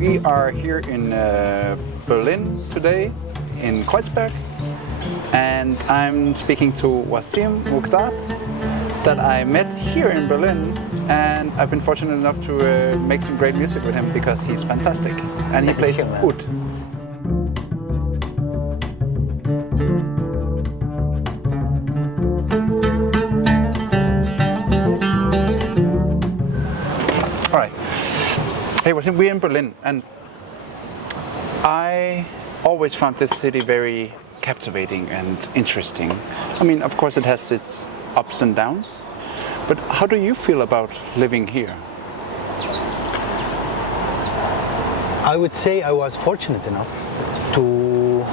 We are here in Berlin today, in Kreuzberg, and I'm speaking to Wassim Mukdad that I met here in Berlin, and I've been fortunate enough to make some great music with him because he's fantastic and he plays oud. All right. Hey, Wassim, we're in Berlin, and I always found this city very captivating and interesting. I mean, of course, it has its ups and downs, but how do you feel about living here? I would say I was fortunate enough to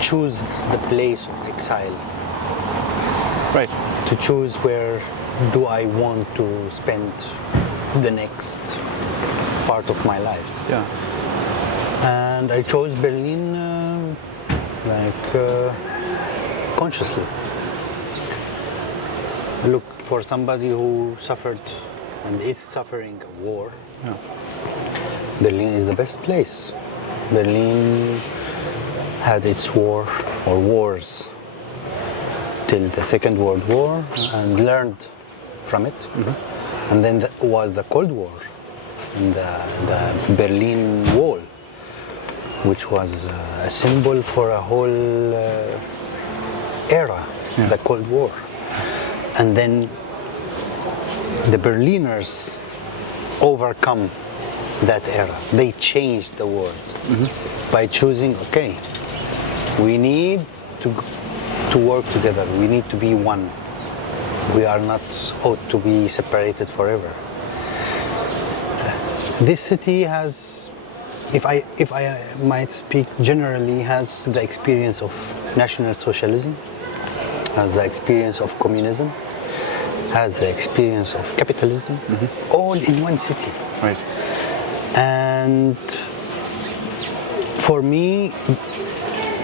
choose the place of exile. Right. To choose where do I want to spend the next part of my life. Yeah. And I chose Berlin consciously. Look, for somebody who suffered and is suffering a war, Yeah. Berlin is the best place. Berlin had its war or wars till the Second World War and learned from it. Mm-hmm. And then was the Cold War and the Berlin Wall, which was a symbol for a whole era, Yeah. the Cold War. And then the Berliners overcome that era. They changed the world by choosing, okay, we need to work together. We need to be one. We are not ought to be separated forever. This city has, if I might speak generally, has the experience of National Socialism, has the experience of communism, has the experience of capitalism, all in one city. Right. And for me,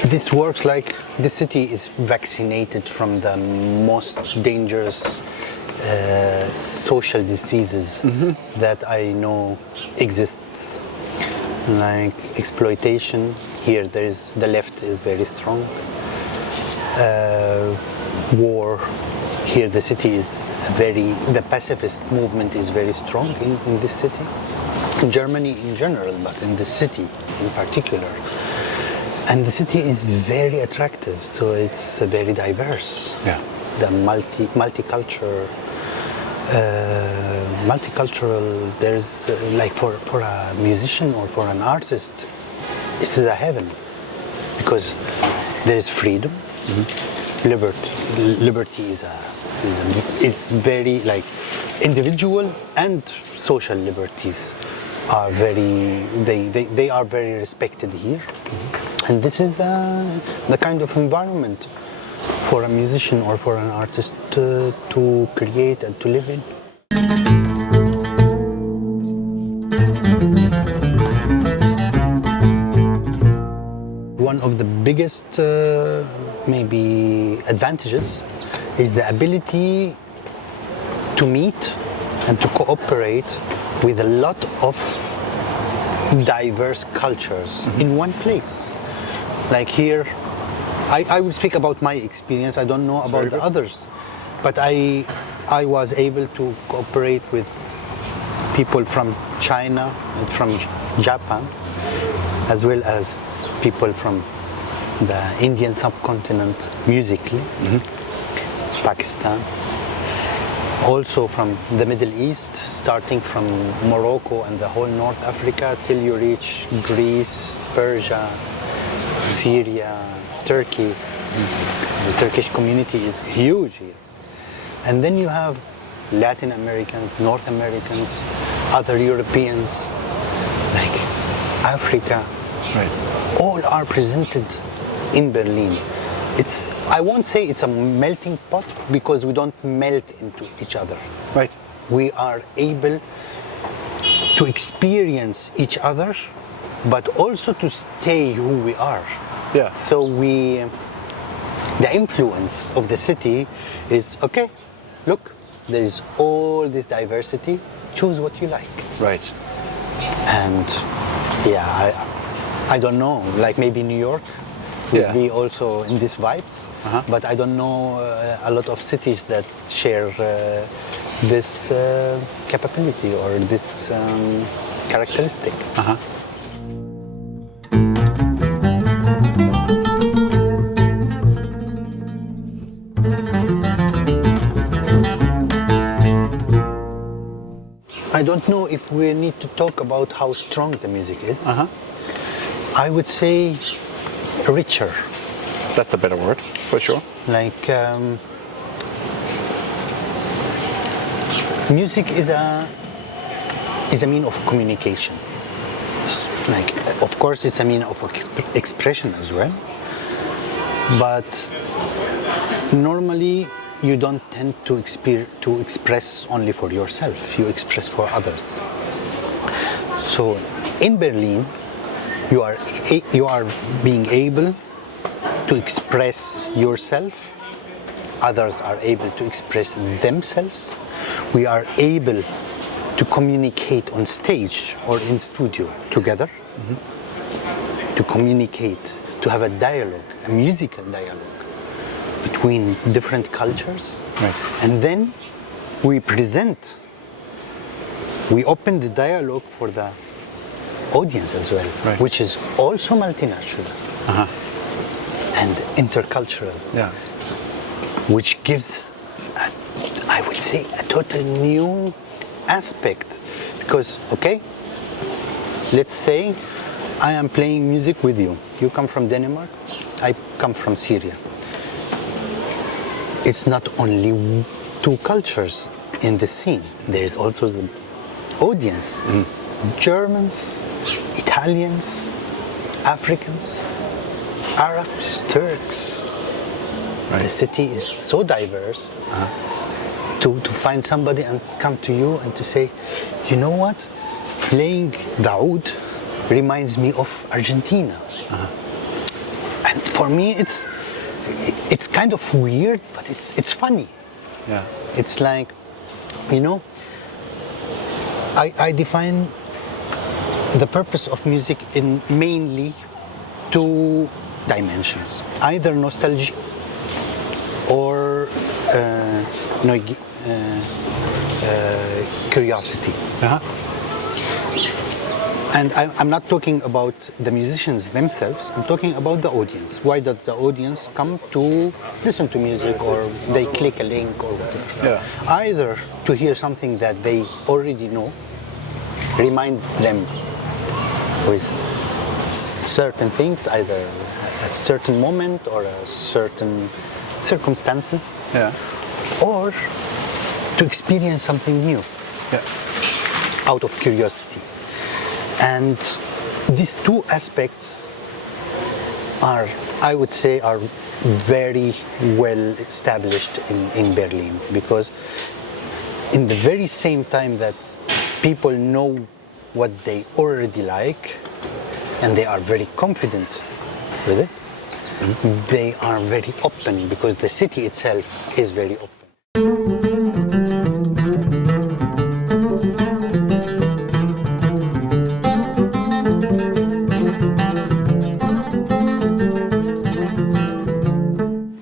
this works like the city is vaccinated from the most dangerous social diseases that I know exists. Like exploitation, here the left is very strong. War, here the city is the pacifist movement is very strong in this city. In Germany in general, but in the city in particular. And the city is very attractive, so it's very diverse. Yeah. The multicultural, there's like for a musician or for an artist, it is a heaven because there is freedom, liberty is very like individual and social liberties are they are very respected here. And this is the kind of environment for a musician or for an artist to create and to live in. One of the biggest maybe advantages is the ability to meet and to cooperate with a lot of diverse cultures in one place. Like here, I will speak about my experience. I don't know about the others, but I was able to cooperate with people from China and from Japan, as well as people from the Indian subcontinent musically, Pakistan, also from the Middle East, starting from Morocco and the whole North Africa till you reach Greece, Persia, Syria, Turkey. The Turkish community is huge here. And then you have Latin Americans, North Americans, other Europeans, like Africa. Right. All are presented in Berlin. I won't say it's a melting pot because we don't melt into each other. Right. We are able to experience each other, but also to stay who we are. Yeah. So the influence of the city is, okay, look, there is all this diversity, choose what you like. Right. And Yeah, I don't know. Like maybe New York will be also in these vibes, but I don't know a lot of cities that share this capability or this characteristic. I don't know if we need to talk about how strong the music is. I would say richer. That's a better word, for sure. Like music is a mean of communication. Like, of course, it's a mean of expression as well. But normally, you don't tend to express only for yourself. You express for others. So, in Berlin, you are being able to express yourself. Others are able to express themselves. We are able to communicate on stage or in studio together, to communicate, to have a dialogue, a musical dialogue between different cultures. Right. And then we open the dialogue for the audience as well, right, which is also multinational and intercultural, which gives, I would say, a total new aspect. Because, okay, let's say I am playing music with you. You come from Denmark, I come from Syria. It's not only two cultures in the scene. There is also the audience. Germans, Italians, Africans, Arabs, Turks. Right. The city is so diverse. To find somebody and come to you and to say, you know what, playing the oud reminds me of Argentina. And for me, it's kind of weird, but it's funny. Yeah. It's like, you know, I define the purpose of music in mainly two dimensions: either nostalgia or curiosity. And I'm not talking about the musicians themselves, I'm talking about the audience. Why does the audience come to listen to music, or they click a link or whatever? Either to hear something that they already know, reminds them with certain things, either a certain moment or a certain circumstances, or to experience something new out of curiosity. And these two aspects are, I would say, are very well established in Berlin, because in the very same time that people know what they already like and they are very confident with it, they are very open, because the city itself is very open.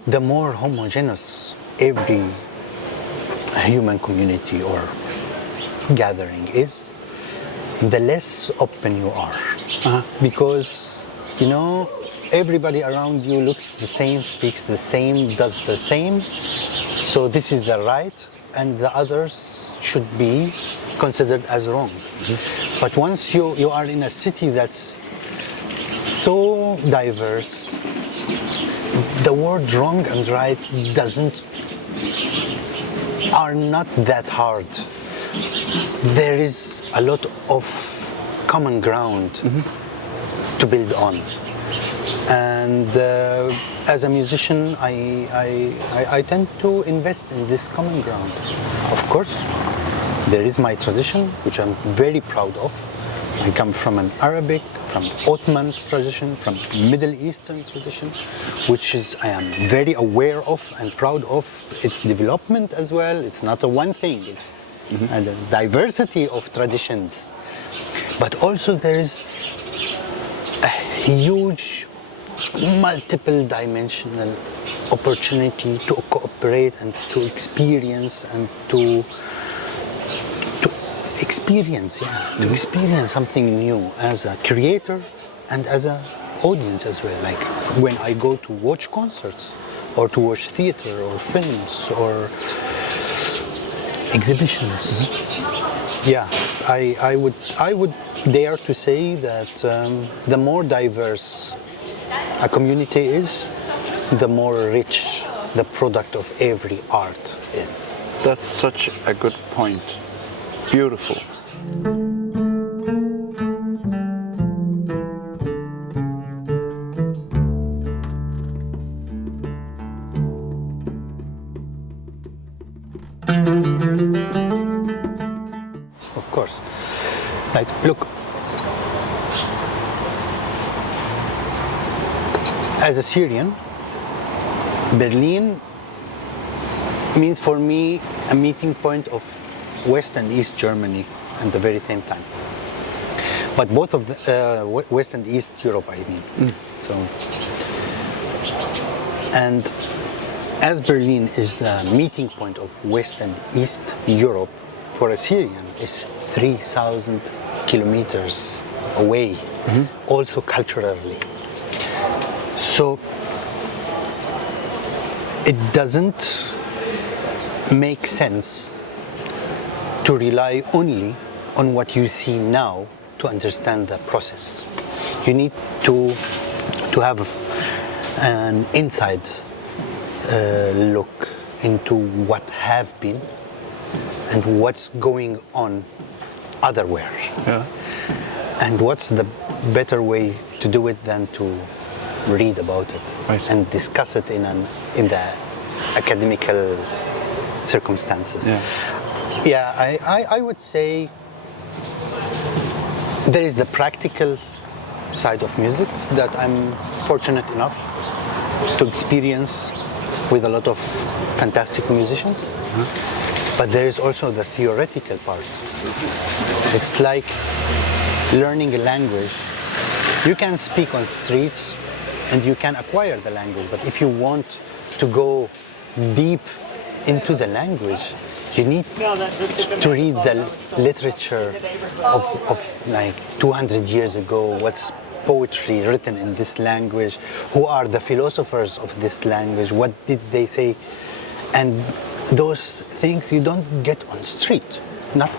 The more homogeneous every human community or gathering is, the less open you are. Because, you know, everybody around you looks the same, speaks the same, does the same. So this is the right, and the others should be considered as wrong. But once you are in a city that's so diverse, the word wrong and right are not that hard. There is a lot of common ground to build on. And as a musician, I tend to invest in this common ground. Of course, there is my tradition, which I'm very proud of. I come from an Arabic, from Ottoman tradition, from Middle Eastern tradition, which I am very aware of and proud of its development as well. It's not a one thing, it's a diversity of traditions. but also there is a huge multiple dimensional opportunity to cooperate and to experience and to experience something new as a creator and as an audience as well. Like when I go to watch concerts or to watch theater or films or exhibitions. Yeah, I would dare to say that the more diverse a community is, the more rich the product of every art is. That's such a good point. Beautiful. Of course. Like, look, as a Syrian, Berlin means for me a meeting point of West and East Germany at the very same time. But both of the West and East Europe, I mean. So, and as Berlin is the meeting point of West and East Europe, for a Syrian is 3,000 kilometers away, also culturally. So it doesn't make sense to rely only on what you see now to understand the process. You need to have an inside look into what have been and what's going on otherwhere. Yeah. And what's the better way to do it than to read about it and discuss it in the academical circumstances. Yeah, I would say there is the practical side of music that I'm fortunate enough to experience with a lot of fantastic musicians. But there is also the theoretical part. It's like learning a language. You can speak on streets and you can acquire the language, but if you want to go deep into the language, you need to read the literature of like 200 years ago, what's poetry written in this language, who are the philosophers of this language, what did they say, and those things you don't get on street, not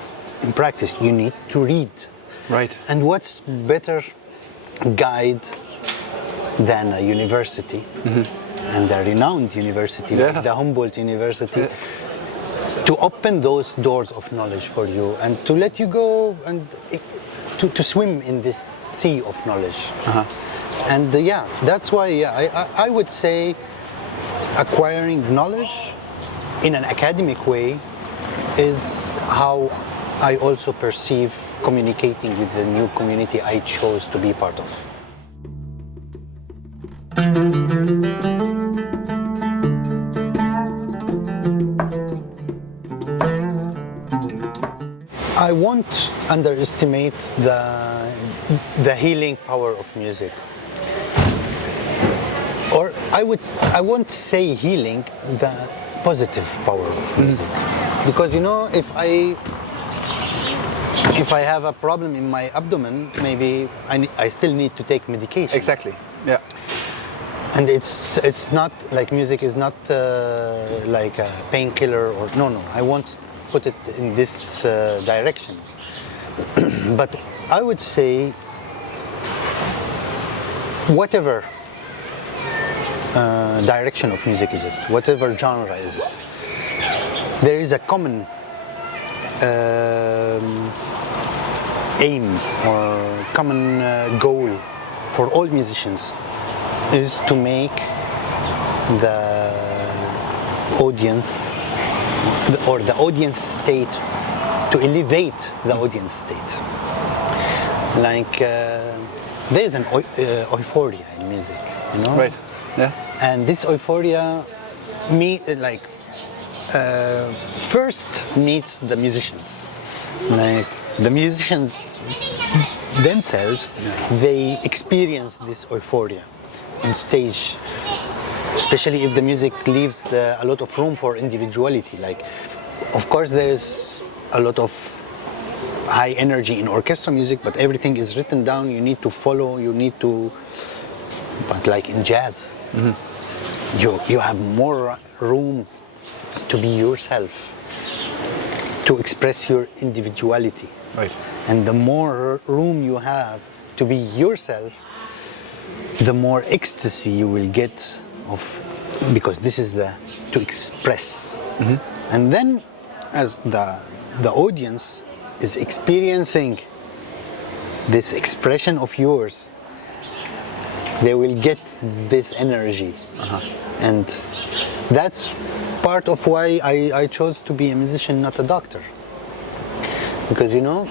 in practice. You need to read. Right. And what's better guide than a university, and a renowned university, like the Humboldt University, to open those doors of knowledge for you and to let you go and to swim in this sea of knowledge. And that's why I would say acquiring knowledge in an academic way is how I also perceive communicating with the new community I chose to be part of. I won't underestimate the healing power of music. Or I won't say healing, the positive power of music. Because if I have a problem in my abdomen, maybe I still need to take medication. Exactly. Yeah. And it's not like music is not like a painkiller or no. I won't put it in this direction. But I would say whatever direction of music is it, whatever genre is it, there is a common aim or common goal for all musicians is to make the audience or the audience state, to elevate the audience state. Like there is an euphoria in music, Right. Yeah. And this euphoria first meets the musicians. Like the musicians themselves, they experience this euphoria on stage, especially if the music leaves a lot of room for individuality. Like, of course, there's a lot of high energy in orchestra music, but everything is written down. You need to follow, you need to. But like in jazz, you have more room to be yourself, to express your individuality. Right. And the more room you have to be yourself, the more ecstasy you will get of, because this is to express. And then as the audience is experiencing this expression of yours, they will get this energy. And that's part of why I chose to be a musician, not a doctor. Because, you know,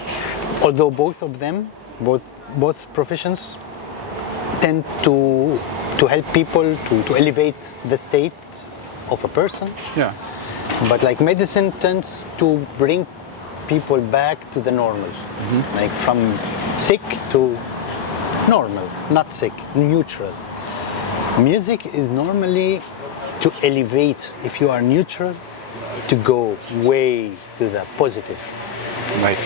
although both of them, both professions tend to help people to elevate the state of a person. Yeah. But like medicine tends to bring people back to the normal. Like from sick to normal, not sick, neutral. Music is normally to elevate, if you are neutral, to go way to the positive. Right.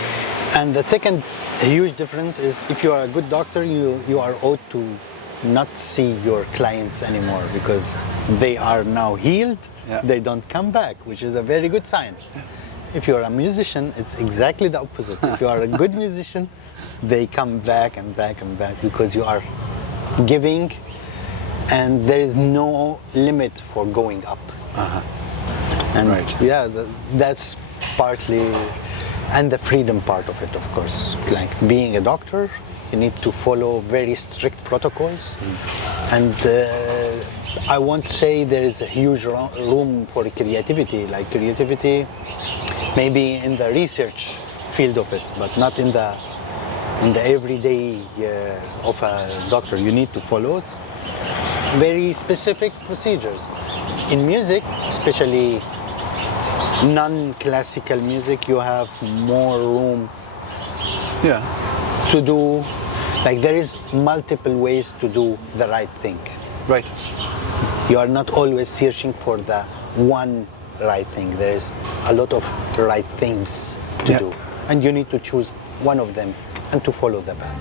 And the second huge difference is if you are a good doctor, you are ought to not see your clients anymore because they are now healed, they don't come back, which is a very good sign. If you're a musician, it's exactly the opposite. If you are a good musician, they come back and back and back because you are giving and there is no limit for going up. And yeah, that's partly, and the freedom part of it, of course. Like being a doctor, you need to follow very strict protocols. And I won't say there is a huge room for creativity. Like creativity, maybe in the research field of it, but not in the everyday of a doctor. You need to follow very specific procedures. In music, especially non-classical music, you have more room to do, like there is multiple ways to do the right thing. Right. You are not always searching for the one right thing. There is a lot of right things to do. And you need to choose one of them and to follow the path.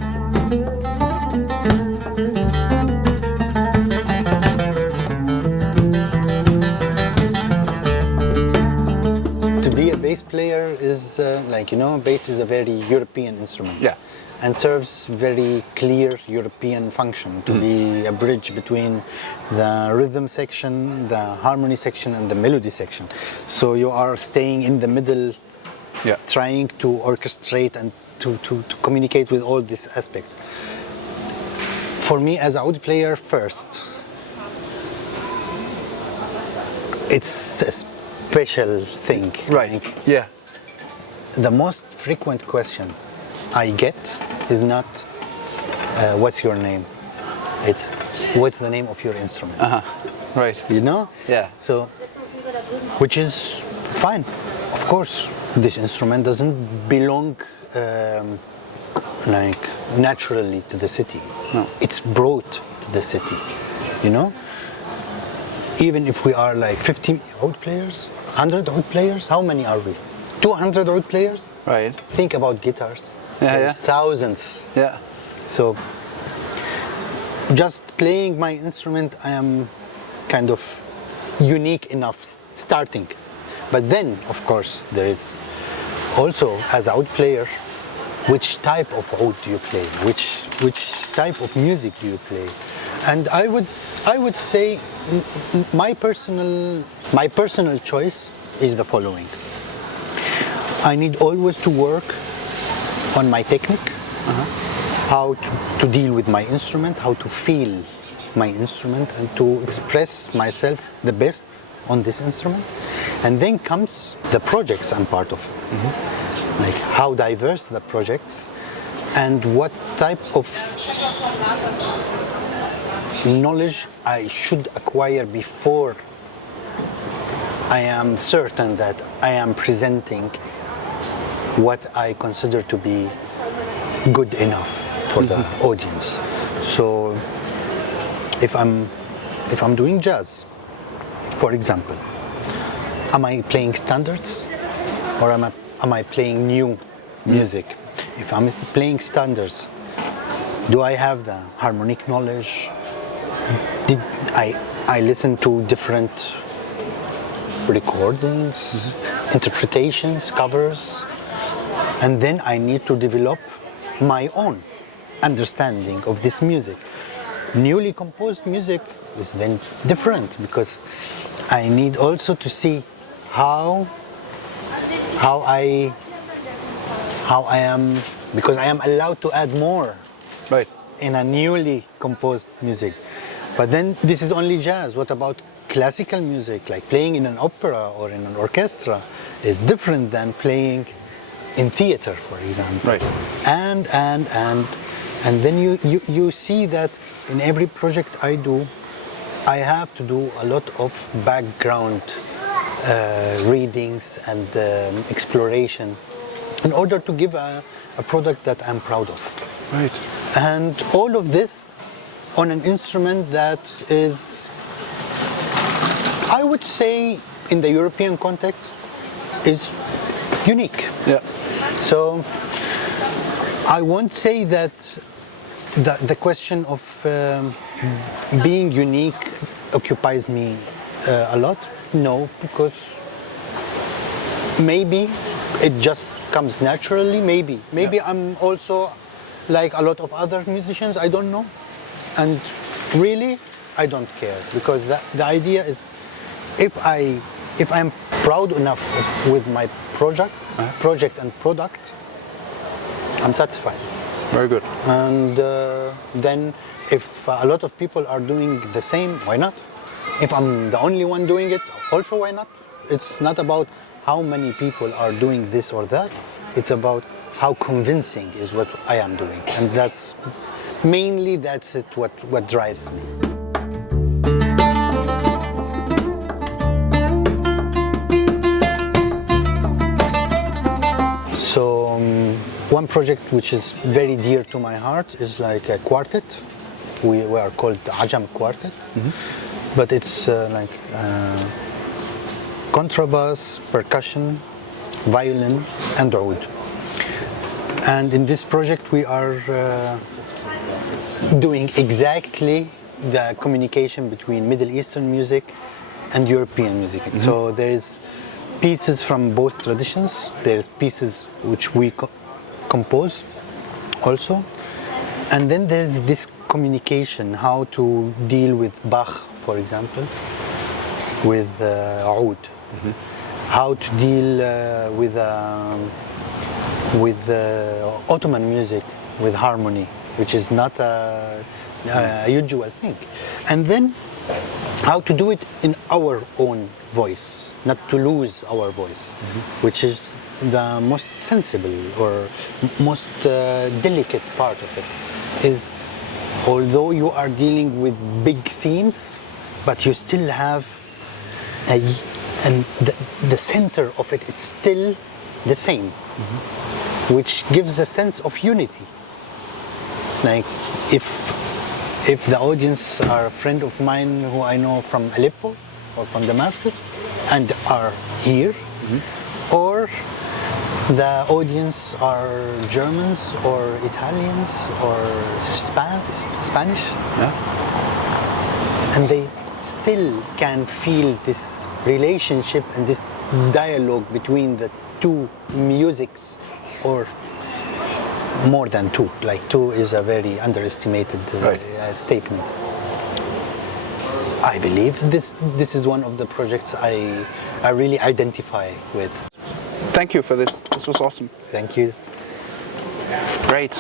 Bass player is like, you know, bass is a very European instrument. Yeah. And serves very clear European function to be a bridge between the rhythm section, the harmony section, and the melody section. So you are staying in the middle, trying to orchestrate and to communicate with all these aspects. For me, as a oud player, first, it's a special thing. Right. Like, yeah. The most frequent question I get is not what's your name? It's what's the name of your instrument? Right. You know? Yeah. So, which is fine. Of course, this instrument doesn't belong like naturally to the city. No. It's brought to the city. You know? Even if we are like 50 oud players, 100 oud players, how many are we? 200 oud players? Right. Think about guitars. Yeah, There's thousands. Yeah. So, just playing my instrument, I am kind of unique enough starting. But then, of course, there is also, as oud player, which type of oud do you play? Which type of music do you play? And I would say my personal choice is the following. I need always to work on my technique, how to deal with my instrument, how to feel my instrument, and to express myself the best on this instrument. And then comes the projects I'm part of, like how diverse the projects and what type of knowledge I should acquire before I am certain that I am presenting what I consider to be good enough for the audience. So if I'm doing jazz, for example, am I playing standards or am I playing new music? If I'm playing standards, do I have the harmonic knowledge? Did I listen to different recordings, interpretations, covers, and then I need to develop my own understanding of this music. Newly composed music is then different because I need also to see how I am, because I am allowed to add more Right. in a newly composed music. But then this is only jazz. What about classical music? Like playing in an opera or in an orchestra is different than playing in theater, for example. Right. And then you see that in every project I do, I have to do a lot of background readings and exploration in order to give a product that I'm proud of. Right. And all of this on an instrument that is, I would say, in the European context, is unique. Yeah. So I won't say that the question of being unique occupies me a lot. No, because maybe it just comes naturally. Maybe I'm also like a lot of other musicians. I don't know, and really I don't care, because the idea is if I'm proud enough with my project and product, I'm satisfied. Very good. And then if a lot of people are doing the same, why not? If I'm the only one doing it, also why not? It's not about how many people are doing this or that. It's about how convincing is what I am doing. And that's it what drives me. So one project which is very dear to my heart is like a quartet. We are called the Ajam Quartet, but it's like contrabass, percussion, violin, and oud. And in this project we are doing exactly the communication between Middle Eastern music and European music. So there is pieces from both traditions. There's pieces which we compose also. And then there's this communication, how to deal with Bach, for example, with oud. How to deal with Ottoman music, with harmony, which is not a usual thing. And then how to do it in our own voice, not to lose our voice, which is the most sensible or most delicate part of it. Is although you are dealing with big themes, but you still have and the center of it, it's still the same, which gives a sense of unity. Like if the audience are a friend of mine who I know from Aleppo or from Damascus and are here, or the audience are Germans or Italians or Spanish, and they still can feel this relationship and this dialogue between the two musics, or more than two. Like two is a very underestimated statement. I believe this is one of the projects I really identify with. Thank you for this. This was awesome. Thank you. Great.